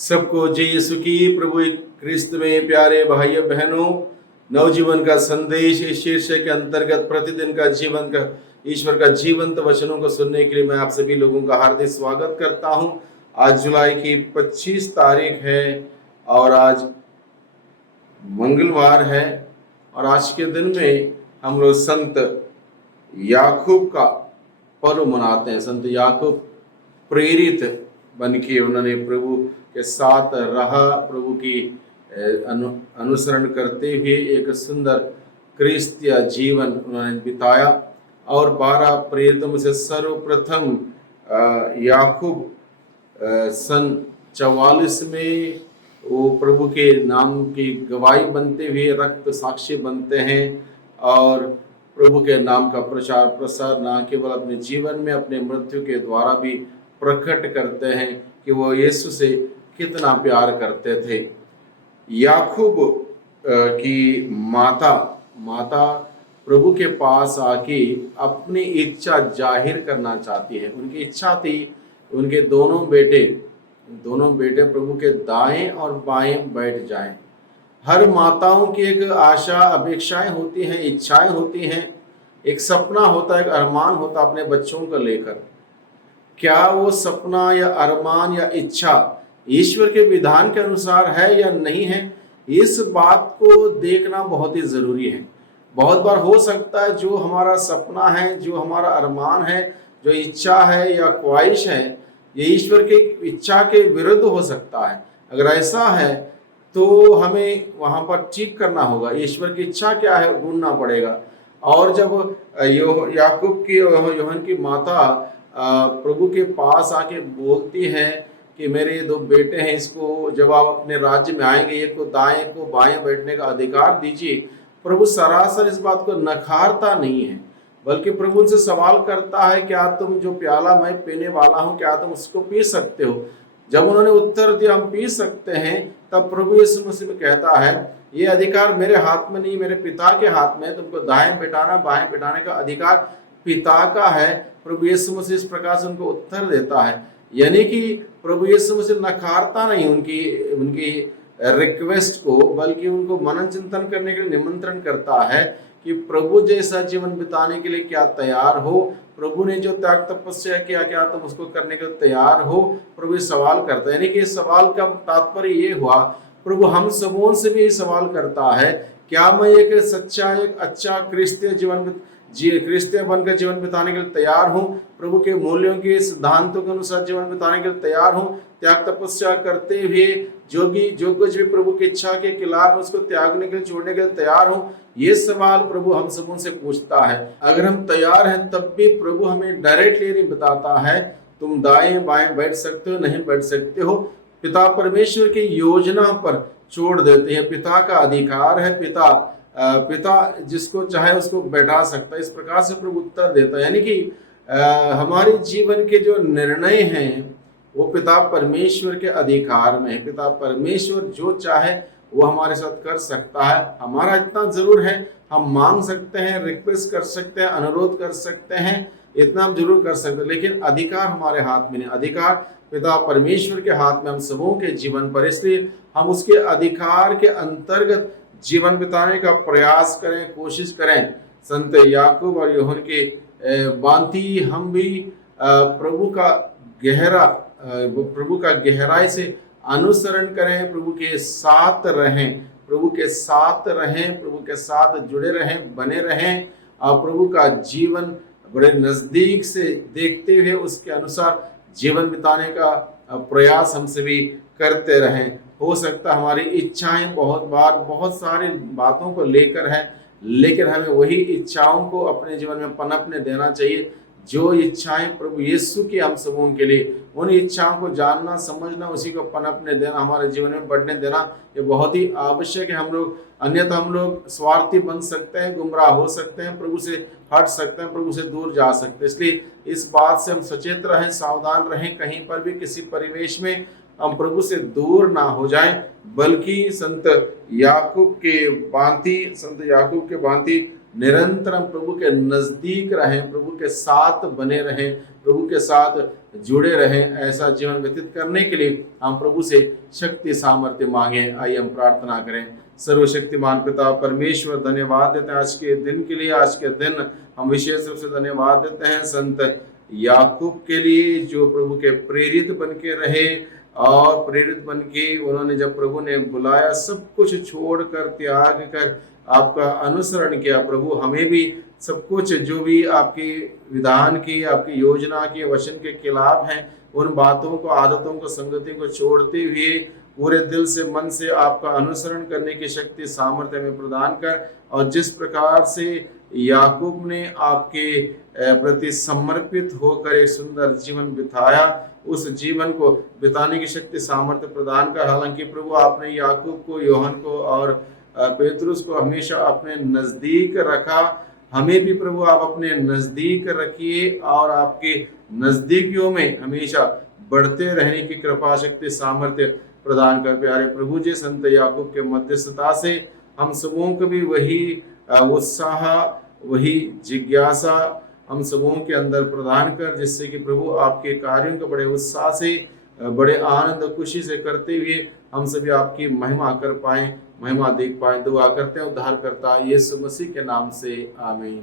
सबको जय यीशु की। प्रभु क्रिस्त में प्यारे भाइयों बहनों, नवजीवन का संदेश इस शीर्षक के अंतर्गत प्रतिदिन का जीवन का ईश्वर का जीवंत वचनों को सुनने के लिए मैं आप सभी लोगों का हार्दिक स्वागत करता हूं। आज जुलाई की 25 तारीख है और आज मंगलवार है और आज के दिन में हम लोग संत याकूब का पर्व मनाते हैं। संत याकूब प्रेरित बन के उन्होंने प्रभु के साथ रहा, प्रभु की अनुसरण करते हुए एक सुंदर क्रिस्तीय जीवन उन्होंने बिताया। और 12 प्रेरितों में से सर्वप्रथम याकूब सन 44 में वो प्रभु के नाम की गवाही बनते हुए रक्त साक्षी बनते हैं और प्रभु के नाम का प्रचार प्रसार न केवल अपने जीवन में अपने मृत्यु के द्वारा भी प्रकट करते हैं कि वो यीशु से कितना प्यार करते थे। याकूब की माता प्रभु के पास आके अपनी इच्छा जाहिर करना चाहती है। उनकी इच्छा थी उनके दोनों बेटे प्रभु के दाएं और बाएं बैठ जाएं। हर माताओं की एक आशा अपेक्षाएं होती हैं, इच्छाएं होती हैं, एक सपना होता है, एक अरमान होता है अपने बच्चों को लेकर। क्या वो सपना या अरमान या इच्छा ईश्वर के विधान के अनुसार है या नहीं है, इस बात को देखना बहुत ही जरूरी है। बहुत बार हो सकता है जो हमारा सपना है, जो हमारा अरमान है, जो इच्छा है या ख्वाहिश है, ये ईश्वर की इच्छा के विरुद्ध हो सकता है। अगर ऐसा है तो हमें वहां पर ठीक करना होगा, ईश्वर की इच्छा क्या है ढूंढना पड़ेगा। और जब याकूब की यूहन्ना की माता प्रभु के पास आके बोलती है कि मेरे ये 2 बेटे हैं, इसको जब आप अपने राज्य में आएंगे एक को दाएं एक को बाएं बैठने का अधिकार दीजिए। प्रभु सरासर इस बात को नकारता नहीं है, बल्कि प्रभु उनसे सवाल करता है, क्या तुम जो प्याला मैं पीने वाला हूं क्या तुम उसको पी सकते हो? जब उन्होंने उत्तर दिया हम पी सकते हैं, तब प्रभु यीशु मसीह में कहता है ये अधिकार मेरे हाथ में नहीं, मेरे पिता के हाथ में, तुमको दाएं बिठाना बाएं बिठाने का अधिकार पिता का है। प्रभु यीशु मसीह इस प्रकार से उनको उत्तर देता है, यानी कि प्रभु यीशु मसीह नकारता नहीं उनकी रिक्वेस्ट को, बल्कि उनको मनन चिंतन करने के लिए निमंत्रण करता है कि प्रभु जैसा जीवन बिताने के लिए क्या तैयार हो? प्रभु ने जो त्याग तपस्या किया क्या तुम उसको करने के लिए तैयार हो? प्रभु सवाल करता है, यानी कि इस सवाल का तात्पर्य ये हुआ प्रभु हम सबों से भी सवाल करता है, क्या मैं एक सच्चा एक अच्छा क्रिस्तीय बनकर जीवन बिताने के लिए तैयार हूँ? प्रभु के मूल्यों के सिद्धांतों के अनुसार जीवन बिताने के लिए तैयार हूँ? त्याग तपस्या करते हुए जो कुछ भी प्रभु की इच्छा के खिलाफ उसको त्यागने के लिए छोड़ने के लिए तैयार हूँ? ये सवाल प्रभु हम सबों से पूछता है। अगर हम तैयार हैं तब भी प्रभु हमें डायरेक्टली नहीं बताता है तुम दाएं बाएं बैठ सकते हो नहीं बैठ सकते हो। पिता परमेश्वर की योजना पर छोड़ देते हैं। पिता का अधिकार है, पिता जिसको चाहे उसको बैठा सकता है, इस प्रकार से प्रभु उत्तर देता है। यानी कि हमारे जीवन के जो निर्णय हैं वो पिता परमेश्वर के अधिकार में है। पिता परमेश्वर जो चाहे वो हमारे साथ कर सकता है। हमारा इतना जरूर है, हम मांग सकते हैं, रिक्वेस्ट कर सकते हैं, अनुरोध कर सकते हैं, इतना हम जरूर कर सकते हैं, लेकिन अधिकार हमारे हाथ में नहीं। अधिकार पिता परमेश्वर के हाथ में हम सबों के जीवन पर, इसलिए हम उसके अधिकार के अंतर्गत जीवन बिताने का प्रयास करें, कोशिश करें। संत याकूब और यूहन्ना के भांति हम भी प्रभु का गहराई से अनुसरण करें, प्रभु के साथ रहें, प्रभु के साथ जुड़े रहें, बने रहें और प्रभु का जीवन बड़े नजदीक से देखते हुए उसके अनुसार जीवन बिताने का प्रयास हम सभी करते रहें। हो सकता हमारी इच्छाएं बहुत बार बहुत सारी बातों को लेकर है, लेकिन हमें वही इच्छाओं को अपने जीवन में पनपने देना चाहिए जो इच्छाएं प्रभु यीशु की हम सबों के लिए। उन इच्छाओं को जानना समझना, उसी को पनपने देना, हमारे जीवन में बढ़ने देना, ये बहुत ही आवश्यक है। हम लोग अन्यथा हम लोग स्वार्थी बन सकते हैं, गुमराह हो सकते हैं, प्रभु से हट सकते हैं, प्रभु से दूर जा सकते हैं। इसलिए इस बात से हम सचेत रहें, सावधान रहें, कहीं पर भी किसी परिवेश में हम प्रभु से दूर ना हो जाएं, बल्कि संत याकूब के भांति निरंतर हम प्रभु के नजदीक रहें, प्रभु के साथ बने रहें, प्रभु के साथ जुड़े रहें। ऐसा जीवन व्यतीत करने के लिए हम प्रभु से शक्ति सामर्थ्य मांगे। आइए हम प्रार्थना करें। सर्वशक्तिमान पिता परमेश्वर, धन्यवाद देते हैं आज के दिन के लिए। आज के दिन हम विशेष रूप से धन्यवाद देते हैं संत याकूब के लिए, जो प्रभु के प्रेरित बन के रहे और प्रेरित बन के उन्होंने जब प्रभु ने बुलाया सब कुछ छोड़कर त्याग कर आपका अनुसरण किया। प्रभु हमें भी सब कुछ जो भी आपकी विधान की, आपकी योजना की, वचन के खिलाफ हैं, उन बातों को, आदतों को, संगति को छोड़ते हुए पूरे दिल से, मन से आपका अनुसरण करने की शक्ति सामर्थ्य में प्रदान कर। और जिस प्रकार से याकूब ने आपके प्रति समर्पित होकर एक सुंदर जीवन बिताया, उस जीवन को बिताने की शक्ति सामर्थ्य प्रदान कर। हालांकि प्रभु आपने याकूब को, योहन को और पेतरुस को हमेशा अपने नजदीक रखा, हमें भी प्रभु आप अपने नजदीक रखिए और आपके नजदीकियों में हमेशा बढ़ते रहने की कृपा शक्ति सामर्थ्य प्रदान कर। प्यारे प्रभु जी, संत याकूब के मध्यस्थता से हम सबों को भी वही उत्साह, वही जिज्ञासा हम सबों के अंदर प्रदान कर, जिससे कि प्रभु आपके कार्यों को बड़े उत्साह से, बड़े आनंद और खुशी से करते हुए हम सभी आपकी महिमा कर पाएं, महिमा देख पाएं। दुआ करते हैं उद्धारकर्ता यीशु मसीह के नाम से, आमीन।